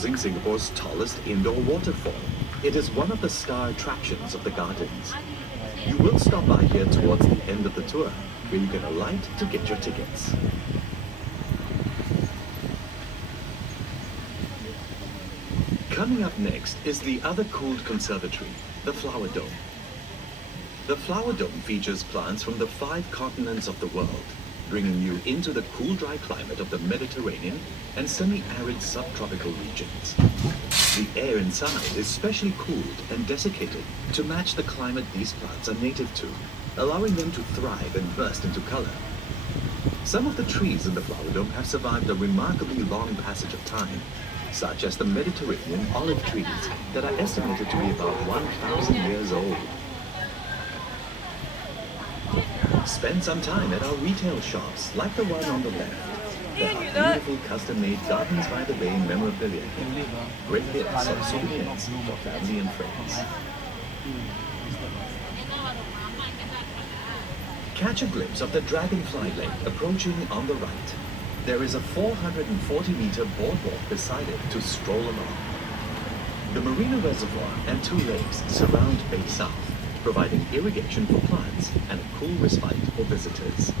housing Singapore's tallest indoor waterfall. It is one of the star attractions of the gardens. You will stop by here towards the end of the tour, where you can alight to get your tickets. Coming up next is the other cooled conservatory, the Flower Dome. The Flower Dome features plants from the 5 continents of the world, bringing you into the cool, dry climate of the Mediterranean and semi-arid subtropical regions. The air inside is specially cooled and desiccated to match the climate these plants are native to, allowing them to thrive and burst into color. Some of the trees in the Flower Dome have survived a remarkably long passage of time, such as the Mediterranean olive trees that are estimated to be about 1,000 years old. Spend some time at our retail shops, like the one on the left. There are beautiful custom-made Gardens by the Bay memorabilia here. Great hits of souvenirs for family and friends. Catch a glimpse of the Dragonfly Lake approaching on the right. There is a 440-meter boardwalk beside it to stroll along. The Marina Reservoir and 2 lakes surround Bay South, providing irrigation for plants and a cool respite for visitors.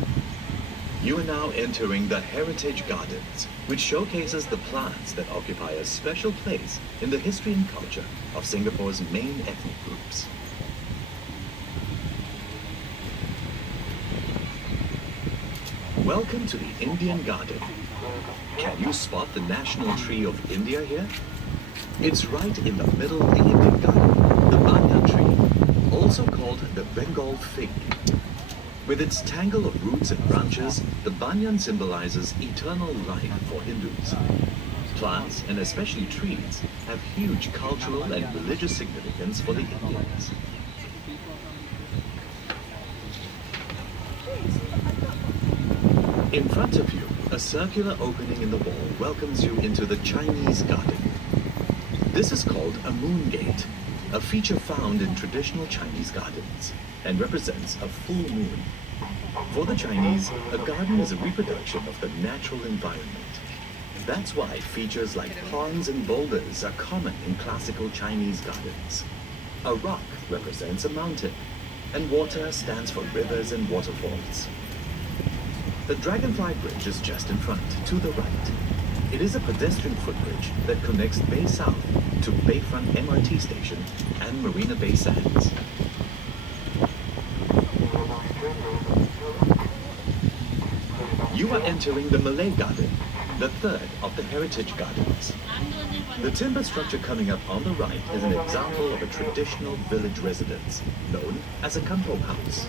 You are now entering the Heritage Gardens, which showcases the plants that occupy a special place in the history and culture of Singapore's main ethnic groups. Welcome to the Indian Garden. Can you spot the national tree of India here? It's right in the middle of the Indian Garden, the banyan tree, also called the Bengal fig. With its tangle of roots and branches, the banyan symbolizes eternal life for Hindus. Plants, and especially trees, have huge cultural and religious significance for the Indians. In front of you, a circular opening in the wall welcomes you into the Chinese garden. This is called a moon gate, a feature found in traditional Chinese gardens, and represents a full moon. For the Chinese, a garden is a reproduction of the natural environment. That's why features like ponds and boulders are common in classical Chinese gardens. A rock represents a mountain, and water stands for rivers and waterfalls. The Dragonfly Bridge is just in front, to the right. It is a pedestrian footbridge that connects Bay South to Bayfront MRT station and Marina Bay Sands. You are entering the Malay Garden, the 3rd of the Heritage Gardens. The timber structure coming up on the right is an example of a traditional village residence, known as a kampong house.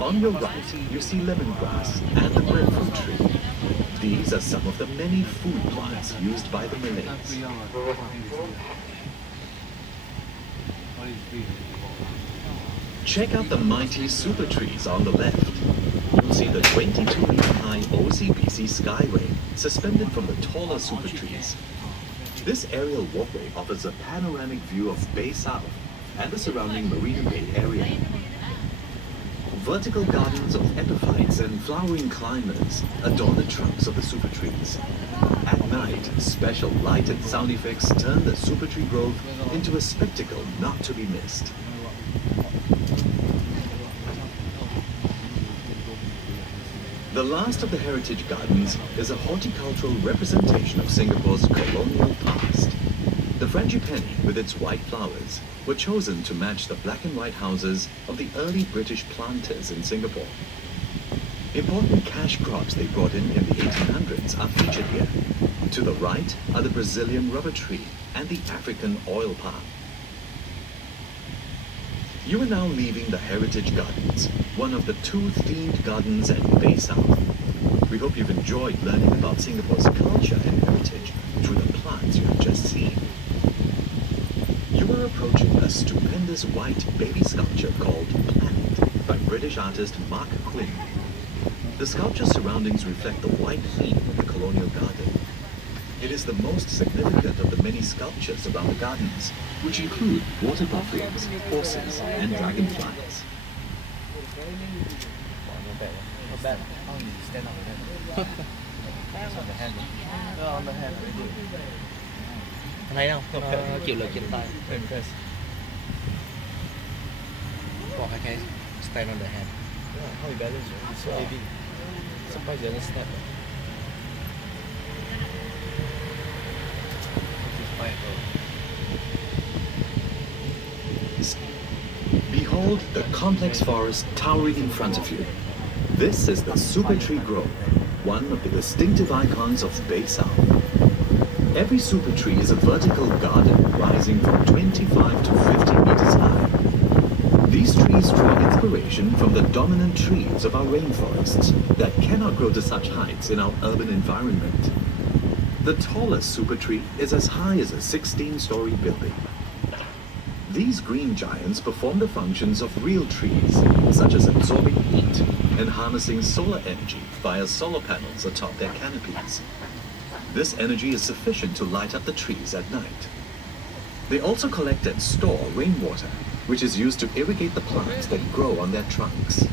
On your right, you see lemongrass and the breadfruit tree. These are some of the many food plants used by the Malays. Check out the mighty super trees on the left. You'll see the 22-meter-high OCBC Skyway suspended from the taller super trees. This aerial walkway offers a panoramic view of Bay South and the surrounding Marina Bay area. Vertical gardens of epiphytes and flowering climbers adorn the trunks of the super trees. At night, special light and sound effects turn the super tree grove into a spectacle not to be missed. The last of the Heritage Gardens is a horticultural representation of Singapore's colonial past. The frangipani, with its white flowers, were chosen to match the black and white houses of the early British planters in Singapore. Important cash crops they brought in the 1800s are featured here. To the right are the Brazilian rubber tree and the African oil palm. You are now leaving the Heritage Gardens, one of the 2 themed gardens at Bay South. We hope you've enjoyed learning about Singapore's culture and heritage through the plants you have just seen. You are approaching a stupendous white baby sculpture called Planet by British artist Mark Quinn. The sculpture's surroundings reflect the white theme of the colonial garden. It is the most significant of the many sculptures around the gardens, which include water buffaloes, horses, and dragonflies. Thấy không? Nó chịu lực trên tay. Impressed. Well, I can stand on the hand. Yeah, how you balance it? It's so heavy. Surprised you understand. Behold the complex forest towering in front of you. This is the Super Tree Grove, one of the distinctive icons of Bay South. Every super tree is a vertical garden rising from 25 to 50 meters high. These trees draw inspiration from the dominant trees of our rainforests that cannot grow to such heights in our urban environment. The tallest super tree is as high as a 16-story building. These green giants perform the functions of real trees, such as absorbing heat and harnessing solar energy via solar panels atop their canopies. This energy is sufficient to light up the trees at night. They also collect and store rainwater, which is used to irrigate the plants that grow on their trunks.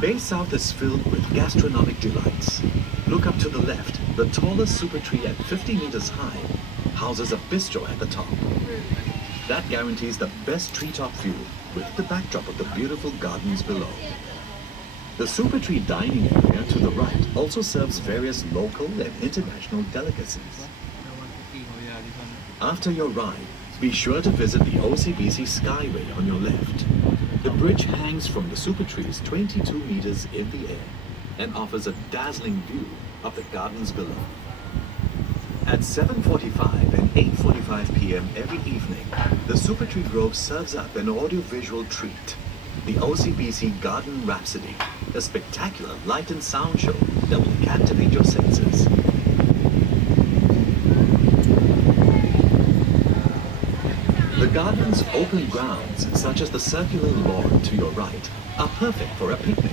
Bay South is filled with gastronomic delights. Look up to the left. The tallest super tree at 50 meters high houses a bistro at the top. That guarantees the best treetop view with the backdrop of the beautiful gardens below. The super tree dining area to the right also serves various local and international delicacies. After your ride, be sure to visit the OCBC Skyway on your left. The bridge hangs from the super trees 22 meters in the air and offers a dazzling view of the gardens below. At 7:45 and 8:45 p.m. every evening, the Super Tree Grove serves up an audiovisual treat, the OCBC Garden Rhapsody, a spectacular light and sound show that will captivate your senses. The garden's open grounds, such as the circular lawn to your right, are perfect for a picnic.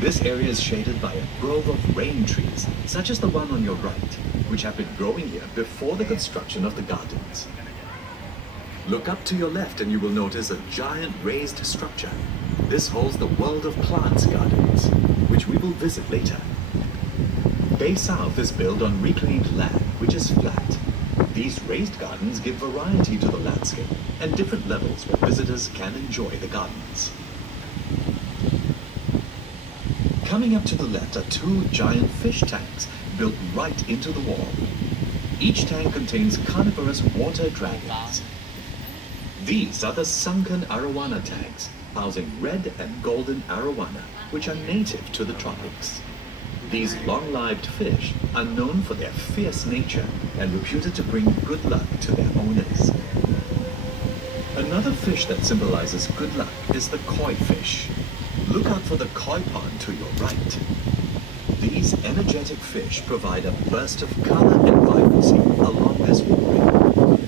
This area is shaded by a grove of rain trees, such as the one on your right, which have been growing here before the construction of the gardens. Look up to your left and you will notice a giant raised structure. This holds the World of Plants Gardens, which we will visit later. Bay South is built on reclaimed land, which is flat. These raised gardens give variety to the landscape and different levels where visitors can enjoy the gardens. Coming up to the left are two giant fish tanks built right into the wall. Each tank contains carnivorous water dragons. These are the sunken arowana tanks, housing red and golden arowana, which are native to the tropics. These long-lived fish are known for their fierce nature and reputed to bring good luck to their owners. Another fish that symbolizes good luck is the koi fish. Look out for the koi pond to your right. These energetic fish provide a burst of color and vibrancy along this walkway.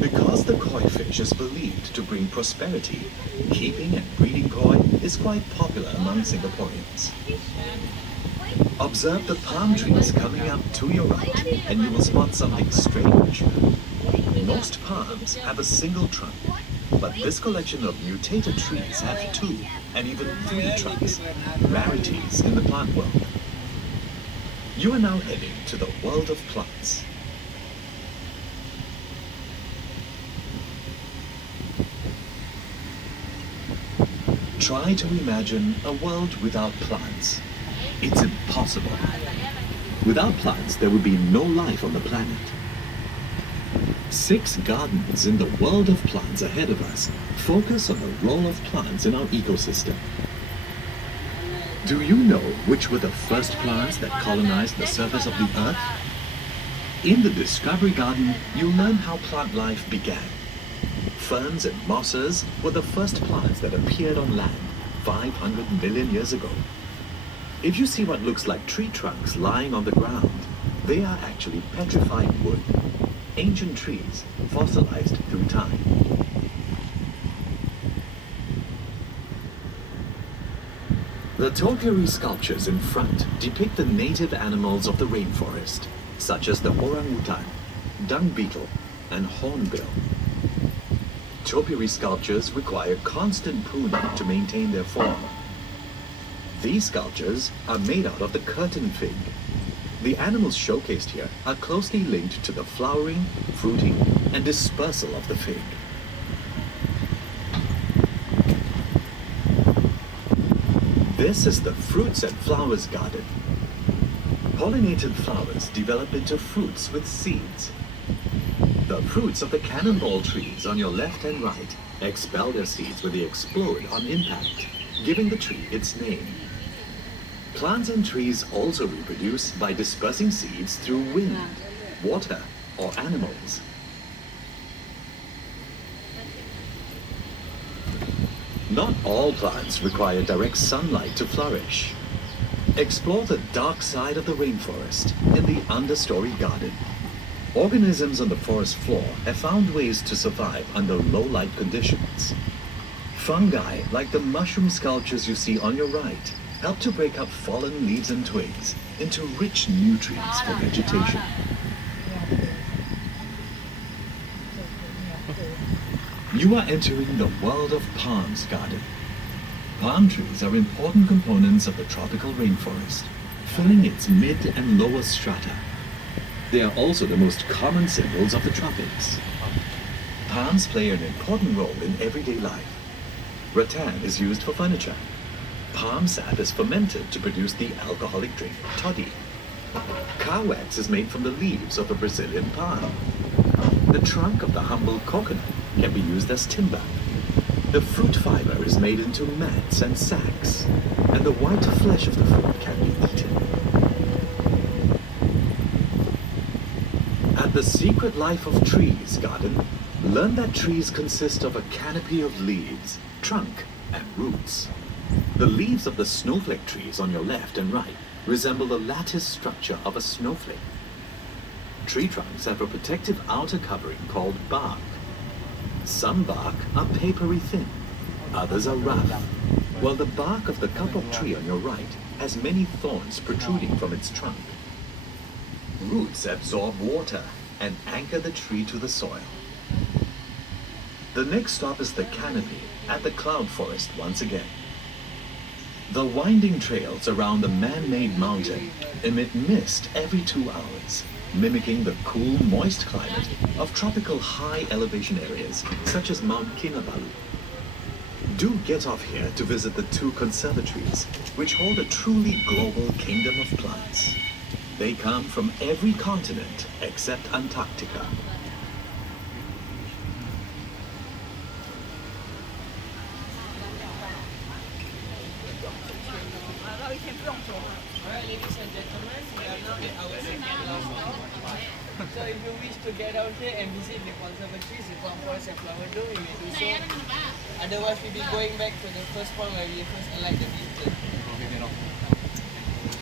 Because the koi fish is believed to bring prosperity, keeping and breeding koi is quite popular among Singaporeans. Observe the palm trees coming up to your right, and you will spot something strange. Most palms have a single trunk, but this collection of mutated trees have 2 and even 3 trunks, rarities in the plant world. You are now heading to the world of plants. Try to imagine a world without plants. It's impossible. Without plants, there would be no life on the planet. 6 gardens in the world of plants ahead of us focus on the role of plants in our ecosystem. Do you know which were the first plants that colonized the surface of the Earth? In the Discovery Garden, you learn how plant life began. Ferns and mosses were the first plants that appeared on land 500 million years ago. If you see what looks like tree trunks lying on the ground, they are actually petrified wood, ancient trees fossilized through time. The topiary sculptures in front depict the native animals of the rainforest, such as the orangutan, dung beetle, and hornbill. Topiary sculptures require constant pruning to maintain their form. These sculptures are made out of the curtain fig, The animals showcased here are closely linked to the flowering, fruiting, and dispersal of the fig. This is the Fruits and Flowers Garden. Pollinated flowers develop into fruits with seeds. The fruits of the cannonball trees on your left and right expel their seeds when they explode on impact, giving the tree its name. Plants and trees also reproduce by dispersing seeds through wind, water, or animals. Not all plants require direct sunlight to flourish. Explore the dark side of the rainforest in the understory garden. Organisms on the forest floor have found ways to survive under low-light conditions. Fungi, like the mushroom sculptures you see on your right, help to break up fallen leaves and twigs into rich nutrients for vegetation. You are entering the world of palms garden. Palm trees are important components of the tropical rainforest, filling its mid and lower strata. They are also the most common symbols of the tropics. Palms play an important role in everyday life. Rattan is used for furniture. Palm sap is fermented to produce the alcoholic drink toddy. Car wax is made from the leaves of the Brazilian palm. The trunk of the humble coconut can be used as timber. The fruit fiber is made into mats and sacks, and the white flesh of the fruit can be eaten. At the Secret Life of Trees garden, learn that trees consist of a canopy of leaves, trunk, and roots. The leaves of the snowflake trees on your left and right resemble the lattice structure of a snowflake. Tree trunks have a protective outer covering called bark. Some bark are papery thin, others are rough, while the bark of the kapok tree on your right has many thorns protruding from its trunk. Roots absorb water and anchor the tree to the soil. The next stop is the canopy at the cloud forest once again. The winding trails around the man-made mountain emit mist every 2 hours, mimicking the cool, moist climate of tropical high elevation areas such as Mount Kinabalu. Do get off here to visit the 2 conservatories, which hold a truly global kingdom of plants. They come from every continent except Antarctica. Ladies and gentlemen, we are now at our second last stop. So if you wish to get out here and visit the conservatories, the Cloud Forest and Flower Dome, you may do so. Otherwise, we'll be going back to the first point where we first alight the vehicle.